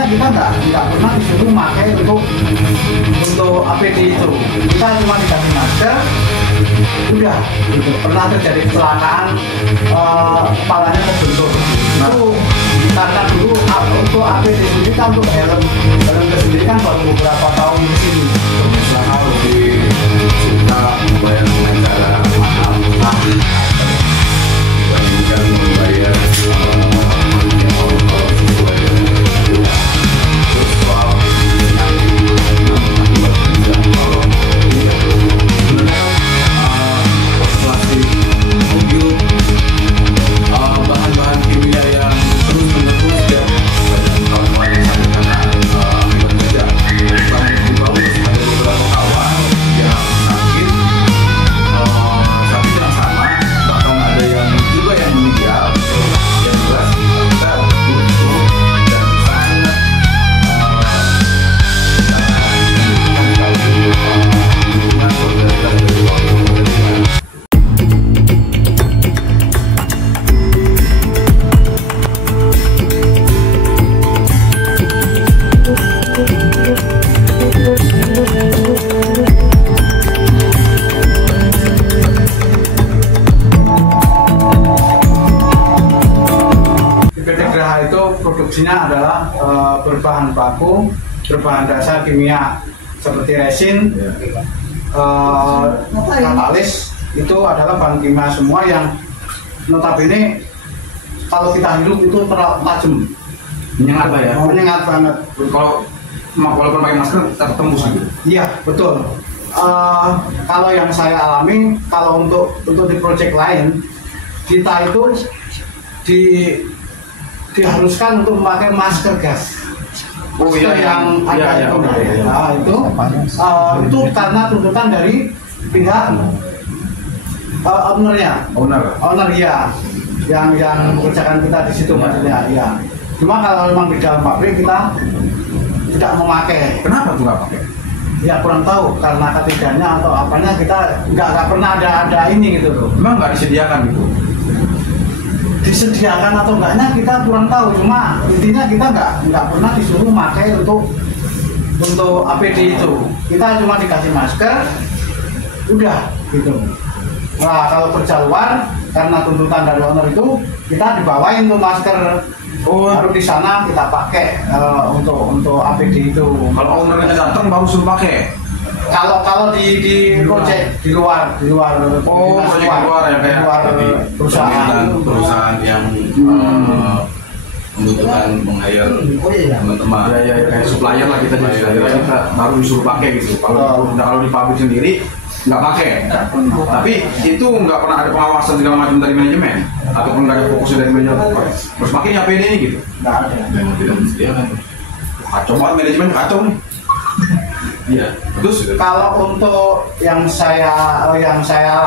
maksudnya kita nggak pernah disuruh pakai untuk APD itu. Kita cuma dikasih masker, udah gitu. Pernah terjadi kecelakaan, kepalanya terbentur. Itu karena dulu untuk APD sendiri kan, untuk helm sendiri kan baru beberapa tahun di sini. Misalnya lebih suka membayar dengan cara mahal dibandingkan membayar bahan-bahan kimia yang terus-menerus ya kawan-kawan yang sakit karena akibat kerja. Selain itu ada beberapa kawan yang sakit yang sama, bahkan ada yang juga yang meninggal. Yang jelas kita butuh dan sangat membutuhkan dukungan solidaritas dari warga. Produksinya adalah berbahan baku, berbahan dasar kimia seperti resin, katalis. Itu adalah bahan kimia semua yang notabene kalau kita hidup itu terlalu tajam, Menyengat ya? menyengat banget. Kalau walaupun pakai masker tetap tembus gitu. Iya, betul. Kalau yang saya alami, kalau untuk di project lain, kita itu diharuskan untuk memakai masker gas. Oh iya, yang ada itu. iya. Nah, itu karena tuntutan dari pihak owner ya, yang mengerjakan kita di situ maksudnya ya. Cuma kalau memang di dalam pabrik kita tidak memakai. Kenapa tuh nggak pakai? Ya kurang tahu, karena ketiganya atau apanya kita nggak pernah ada ini gitu loh. Memang nggak disediakan gitu? Disediakan atau enggaknya kita kurang tahu, cuma intinya kita nggak pernah disuruh pakai untuk APD itu. Kita cuma dikasih masker, udah gitu. Nah kalau kerja luar, karena tuntutan dari owner itu, kita dibawain tuh masker. Baru di sana kita pakai untuk APD itu. Kalau ownernya datang baru suruh pakai? Kalau di project di luar proyek luar ya, kayak perusahaan yang membutuhkan meng-hire teman-teman ya, kayak supplier lah kita baru disuruh pakai gitu. Kalau di pabrik sendiri nggak pakai, tapi itu nggak pernah ada pengawasan segala macam dari manajemen ataupun nggak ada fokus dari manajemen terus pakainya APD ini gitu. Nggak ada. Memang tidak disediakan. Kacau banget manajemen, kacau nih. Iya. Terus kalau untuk yang saya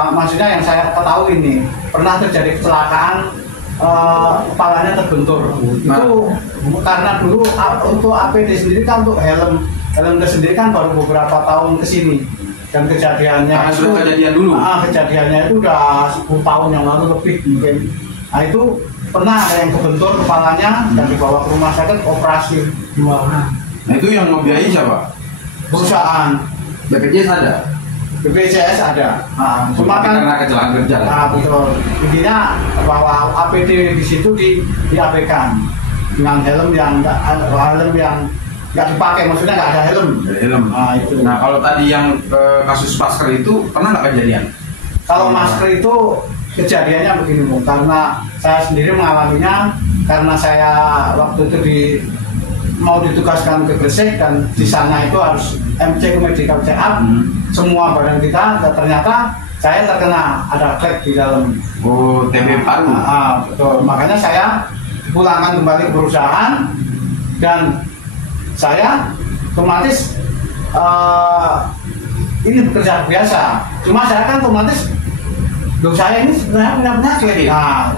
maksudnya yang saya ketahui ini, pernah terjadi kecelakaan, kepalanya terbentur. Itu karena dulu untuk APD sendiri kan, untuk helm sendiri kan baru beberapa tahun ke sini. Dan kejadiannya kejadiannya itu udah 10 tahun yang lalu lebih mungkin. Nah itu pernah ada yang kebentur kepalanya dan dibawa ke rumah sakit, operasi 2 orang. Nah itu yang membiayai siapa? Perusahaan. BPJS ada? BPJS ada. Nah, cuma kan karena kecelakaan kerja. Nah, betul. Intinya bahwa APD di situ diabaikan dengan helm yang nggak dipakai, maksudnya nggak ada helm. Nah, itu. Nah kalau tadi yang kasus masker itu pernah nggak kejadian? Kalau masker itu kejadiannya begini Bung, karena saya sendiri mengalaminya, karena saya waktu itu mau ditugaskan ke Gresik dan di sana itu harus MC medical check up semua badan kita, ternyata saya terkena ada crack di dalam. Oh, TB paru. Betul. Makanya saya pulangkan kembali ke perusahaan dan saya otomatis ini bekerja biasa. Cuma saya kan otomatis, saya ini sebenarnya punya penyakit. Nah,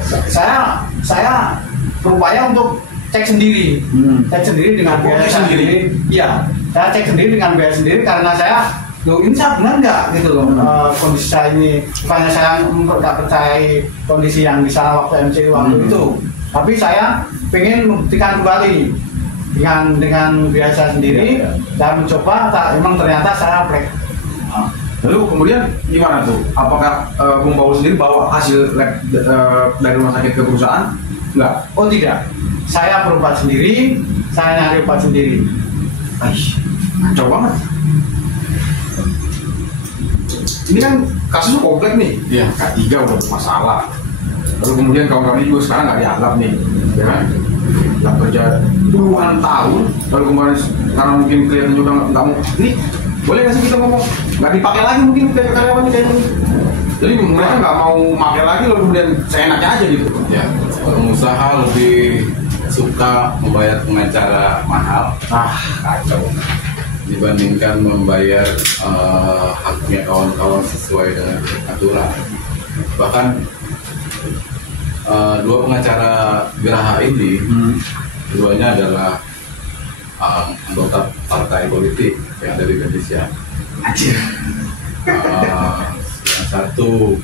saya berupaya untuk cek sendiri, dengan biaya sendiri. Iya, saya cek sendiri dengan biaya sendiri karena ini saya benar nggak gitu loh, kondisi saya ini. Bukannya saya nggak percaya kondisi yang di sana waktu MC waktu itu, tapi saya pengen membuktikan kembali dengan biasa sendiri dan mencoba memang ternyata saya break. Lalu kemudian gimana tuh? Apakah Bung Paulus sendiri bawa hasil lab dari rumah sakit ke perusahaan? Enggak. Oh tidak, saya berobat sendiri, saya nyari obat sendiri. Kacau banget. Ini kan kasusnya kompleks nih. Iya. K3 udah bermasalah. Lalu kemudian kawan-kawan juga sekarang nggak dianggap nih, ya kan? Yang kerja puluhan tahun, lalu kemudian karena mungkin kelihatan juga nggak mau. Ini boleh nggak sih kita ngomong? Nggak dipakai lagi mungkin karyawannya kayak ini. Jadi mereka nggak mau pakai lagi, lalu kemudian seenaknya aja gitu. Ya, pengusaha lebih suka membayar pengacara mahal, kacau, dibandingkan membayar haknya kawan-kawan sesuai dengan aturan. Bahkan dua pengacara Geraha ini, keduanya adalah anggota partai politik yang ada di Indonesia. Yang satu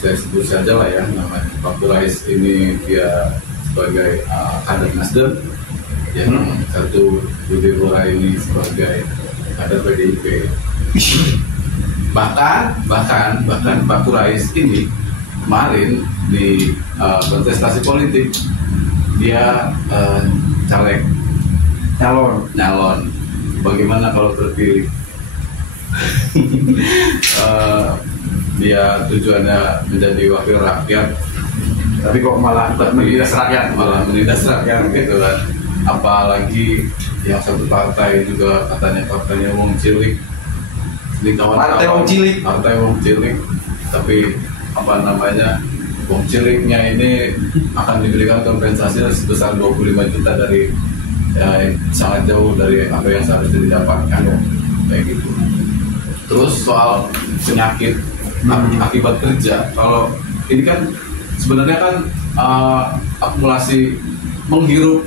saya sebut saja lah ya, namanya Pak Kurais ini dia sebagai kader Nasdem, yang satu Budi Lura ini sebagai kader PDIP. Bahkan Pak Kurais ini kemarin di kontestasi politik dia caleg nyalon. Bagaimana kalau terpilih? Dia tujuannya menjadi wakil rakyat, Tapi kok malah menindas rakyat, gitu kan. Apalagi yang satu partai juga partainya wong cilik, di Partai wong cilik. Tapi apa namanya, wong ciliknya ini akan diberikan kompensasi sebesar 25 juta dari sangat jauh dari apa yang seharusnya didapatkan, kayak gitu. Terus soal penyakit akibat kerja, kalau ini kan sebenarnya kan akumulasi menghirup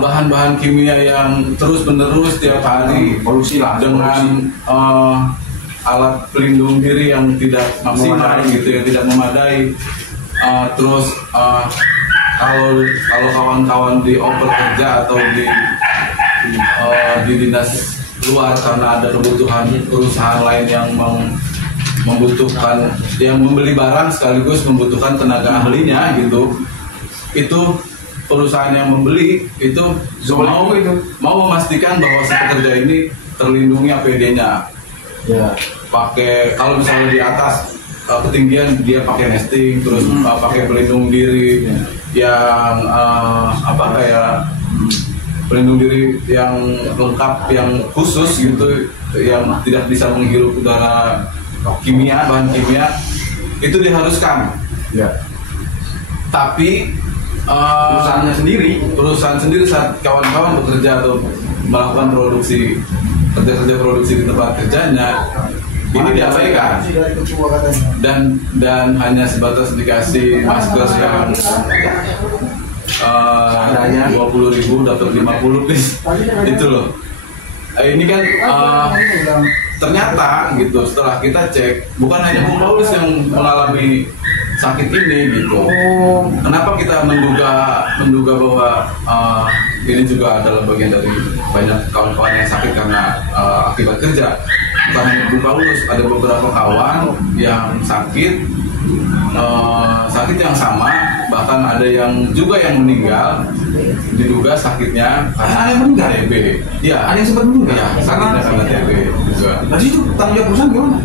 bahan-bahan kimia yang terus-menerus tiap hari, polusi lah, dengan alat pelindung diri yang tidak maksimal gitu, yang tidak memadai. Terus kalau kawan-kawan dioper kerja atau di dinas luar karena ada kebutuhan perusahaan lain yang membutuhkan, yang membeli barang sekaligus membutuhkan tenaga ahlinya gitu, itu perusahaan yang membeli itu mau memastikan bahwa si pekerja ini terlindungi APD-nya. Ya. Pakai, kalau misalnya di atas ketinggian dia pakai nesting, terus pakai pelindung diri yang kayak pelindung diri yang lengkap, yang khusus gitu, yang tidak bisa menghirup udara bahan kimia, itu diharuskan. Ya. Tapi perusahaan sendiri saat kawan-kawan bekerja atau melakukan kerja produksi di tempat kerjanya, ini diabaikan dan hanya sebatas dikasih masker yang 20.000 dapat 50 please, itu loh. Ini kan ternyata gitu, setelah kita cek, bukan hanya Bung Paulus yang mengalami sakit ini gitu. Kenapa kita menduga bahwa ini juga adalah bagian dari banyak kawan-kawan yang sakit karena akibat kerja. Bukan hanya Bung Paulus, ada beberapa kawan yang sakit yang sama, bahkan ada yang juga yang meninggal, diduga sakitnya karena meninggal TB. Ya, ada yang sempat meninggal. Ya, sakitnya karena TB juga. Nah, itu tanggung jawab perusahaan gimana?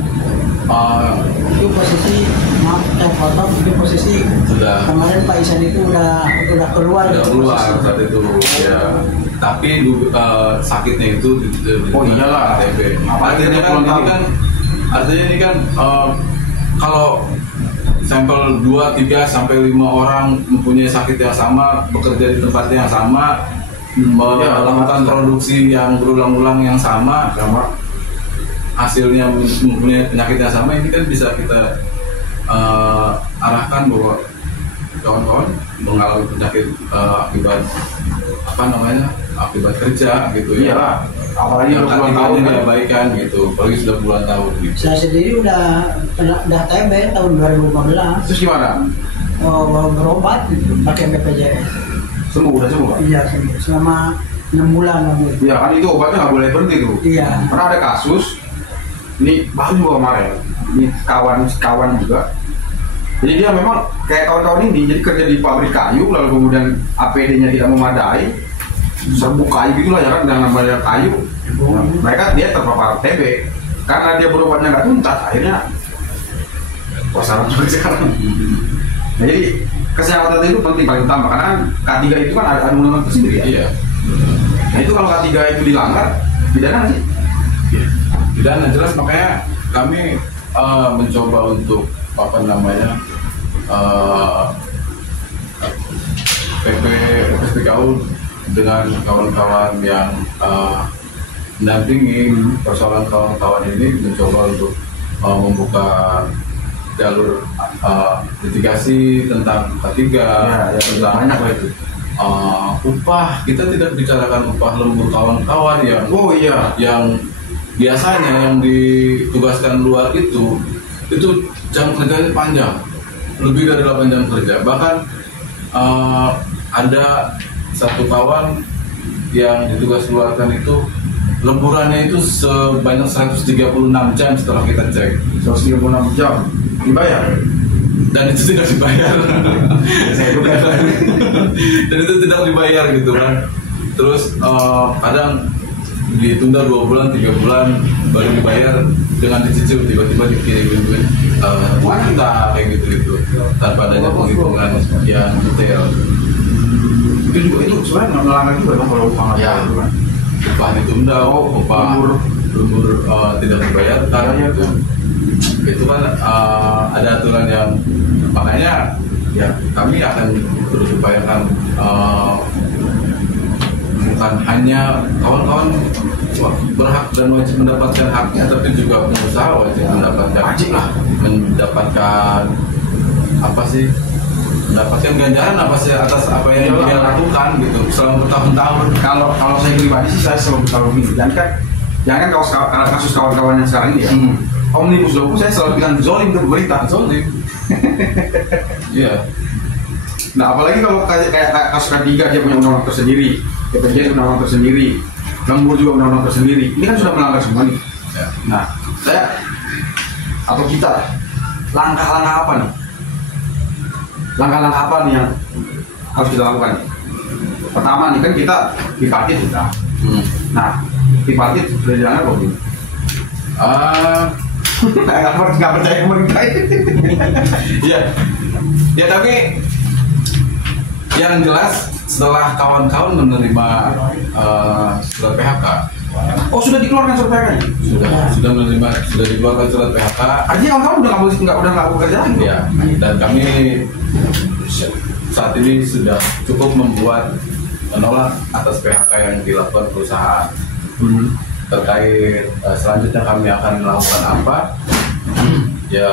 Itu posisi sudah kemarin Pak Isan itu udah keluar saat itu ya, tapi sakitnya itu iyalah TB. Artinya ini kan kalau sampel 2, 3 sampai 5 orang mempunyai sakit yang sama, bekerja di tempat yang sama, melakukan produksi yang berulang-ulang yang sama, hasilnya mempunyai penyakit yang sama, ini kan bisa kita arahkan bahwa kawan-kawan mengalami penyakit akibat kerja gitu ya. Iyalah, apalagi yang puluhan tahun kan diabaikan gitu, apalagi sudah puluhan tahun gitu. Saya sendiri udah TB tahun 2015. Terus gimana? Berobat pakai BPJS. Udah sembuh Pak? Iya, selama 6 bulan lagi. Iya kan itu obatnya nggak boleh berhenti tuh. Iya. Karena ada kasus, ini baru juga kemarin, ini kawan juga. Jadi dia memang kayak kawan-kawan ini, jadi kerja di pabrik kayu, lalu kemudian APD-nya tidak memadai, serbuk kayu gitulah ya kan, dengan namanya kayu. Nah, dia terpapar TB, karena dia berobatnya nggak tuntas, akhirnya pasaran juga sekarang. Nah, jadi kesehatan itu penting paling utama, karena K3 itu kan ada undang-undang tersendiri ya. Iya. Nah itu kalau K3 itu dilanggar, pidana nggak sih? Pidana jelas, makanya kami mencoba untuk apa namanya PPSPKU dengan kawan-kawan yang mendampingi persoalan kawan-kawan ini, mencoba untuk membuka jalur litigasi tentang K3, tentang banyak lah itu. Upah. Kita tidak bicarakan upah lembur kawan-kawan yang biasanya yang ditugaskan luar itu jam kerjanya panjang, lebih dari 8 jam kerja. Bahkan ada satu kawan yang ditugas luarkan itu lemburannya itu sebanyak 136 jam setelah kita cek. 136 jam dibayar? Dan itu tidak dibayar. Dan itu tidak dibayar gitu kan. Terus kadang ditunda 2 bulan, 3 bulan baru dibayar, dengan dicicil tiba-tiba dikirimin duit juta kayak gitu tanpa adanya penghitungan yang detail. Itu sebenarnya melanggar juga dong kalau upah ya, upah ditunda, upah lembur tidak dibayar karena itu kan ada aturan yang, makanya ya kami akan terus upayakan bukan hanya kawan-kawan berhak dan wajib mendapatkan haknya, tapi juga pengusaha wajib mendapatkan apa sih, mendapatkan ganjaran apa sih atas apa yang dia lakukan gitu selama bertahun-tahun. Kalau saya pribadi sih saya selalu gini, jangan kalau kasus kawan-kawan yang sekarang ini ya, Omnibus Law saya selalu bilang zolim ke pemerintah, zolim. Iya. Nah apalagi kalau kayak kasus K3 dia punya undang-undang tersendiri, BPJS undang-undang tersendiri, lembur juga undang-undang tersendiri, ini kan sudah melanggar semua nih. Ya. Nah saya atau kita langkah-langkah apa nih? Langkah-langkah apa nih yang harus kita lakukan? Pertama nih kan kita tripartit sudah. Nah tripartit sudah dilanggar belum? Nggak percaya pemerintah. Iya. Ya tapi yang jelas setelah kawan-kawan menerima surat PHK. Oh sudah dikeluarkan surat PHK? Sudah dikeluarkan surat PHK. Artinya kawan-kawan udah nggak bekerja lagi? Ya. Dan kami saat ini sudah cukup membuat menolak atas PHK yang dilakukan perusahaan. Terkait selanjutnya kami akan melakukan apa? Ya,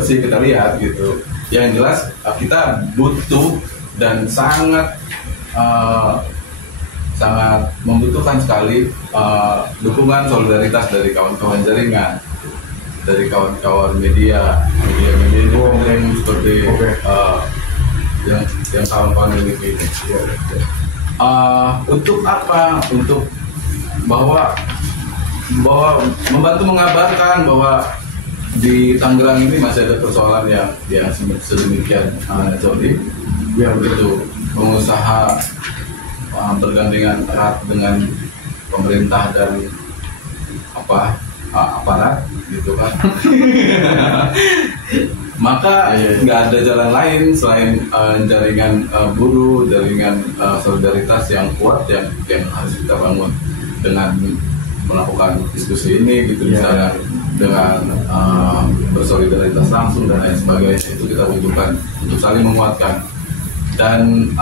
sih kita lihat gitu. Yang jelas kita butuh dan sangat membutuhkan sekali dukungan solidaritas dari kawan-kawan jaringan, dari kawan-kawan media yang seperti yang kawan-kawan miliki. Untuk apa? Untuk bahwa membantu mengabarkan bahwa di Tangerang ini masih ada persoalan yang sedemikian zolim, yang begitu pengusaha bergandengan erat dengan pemerintah dan aparat gitu kan. Maka nggak ada jalan lain selain jaringan buruh, jaringan solidaritas yang kuat yang harus kita bangun dengan melakukan diskusi ini gitu, misalnya dengan bersolidaritas langsung dan lain sebagainya. Itu kita butuhkan untuk saling menguatkan dan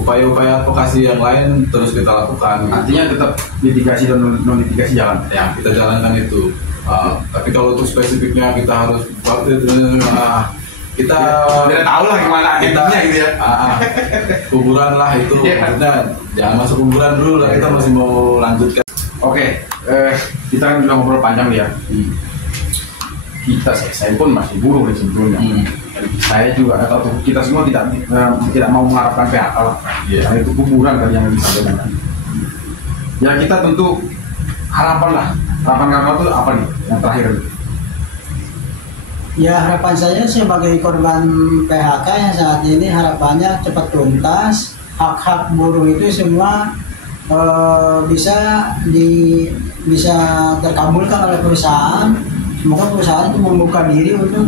upaya-upaya advokasi yang lain terus kita lakukan. Artinya tetap litigasi dan non litigasi jalan. Ya, kita jalankan itu. Tapi kalau untuk spesifiknya kita harus kita tidak tahu lah gimana akhirnya gitu ya. Kuburan lah itu, maksudnya jangan masuk kuburan dulu lah, kita masih mau lanjutkan. Oke, kita kan udah ngobrol panjang ya. Saya pun masih buruh nih sebetulnya. saya juga atau kita semua tidak mau mengharapkan PHK lah. Karena itu kuburan dari yang disampaikan. Ya kita tentu harapan lah. Harapan kamu itu apa nih yang terakhir? Ya harapan saya sebagai korban PHK yang saat ini harapannya cepat tuntas, hak-hak buruh itu semua bisa terkabulkan oleh perusahaan. Semoga perusahaan itu membuka diri untuk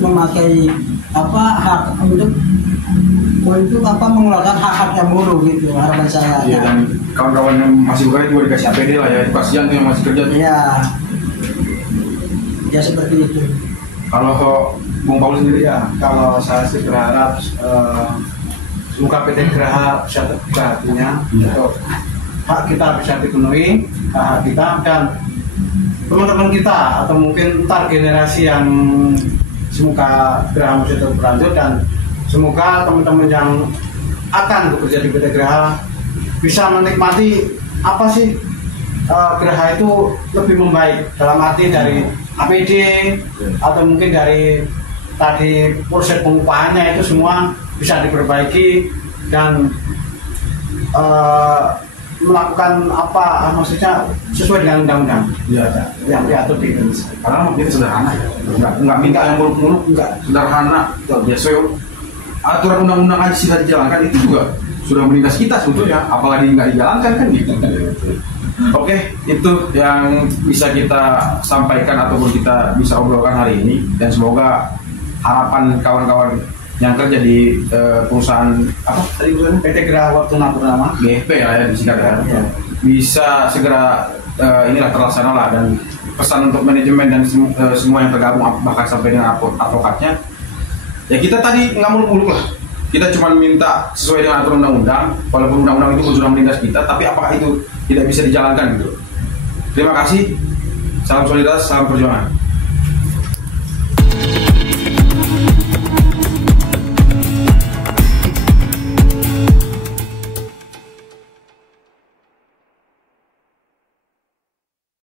memakai hak untuk mengeluarkan hak-haknya buruh gitu, harapan saya. Iya, dan kawan-kawan yang masih bekerja juga dikasih APD lah ya, kasihan tuh yang masih kerja. Iya, ya seperti itu. Kalau Bung Paulus sendiri Ya, kalau saya sih berharap semoga PT Graha bisa terbuka hatinya untuk hak kita bisa dipenuhi, hak kita dan teman-teman kita atau mungkin ntar generasi yang semoga Graha bisa terus berlanjut dan semoga teman-teman yang akan bekerja di PT Graha bisa menikmati apa sih Graha itu lebih membaik dalam arti dari APD atau mungkin dari tadi proses pengupahannya itu semua bisa diperbaiki dan melakukan maksudnya sesuai dengan undang-undang yang diatur di Indonesia. karena kita sederhana ya, nggak minta yang muluk-muluk, nggak sederhana. Ya sesuai aturan undang-undang aja sudah dijalankan, itu juga sudah menindas kita sebetulnya, apalagi nggak dijalankan kan gitu. Oke, itu yang bisa kita sampaikan ataupun kita bisa obrolkan hari ini, dan semoga harapan kawan-kawan yang kerja di perusahaan apa tadi PT Graha Waktuna Purnama GFP ya disingkat ya, bisa segera inilah terlaksana lah. Dan pesan untuk manajemen dan semua yang tergabung bahkan sampai dengan advokatnya, ya kita tadi nggak muluk-muluk lah, kita cuma minta sesuai dengan aturan undang-undang, walaupun undang-undang itu sudah menindas kita, tapi apakah itu tidak bisa dijalankan gitu. Terima kasih, salam solidaritas, salam perjuangan.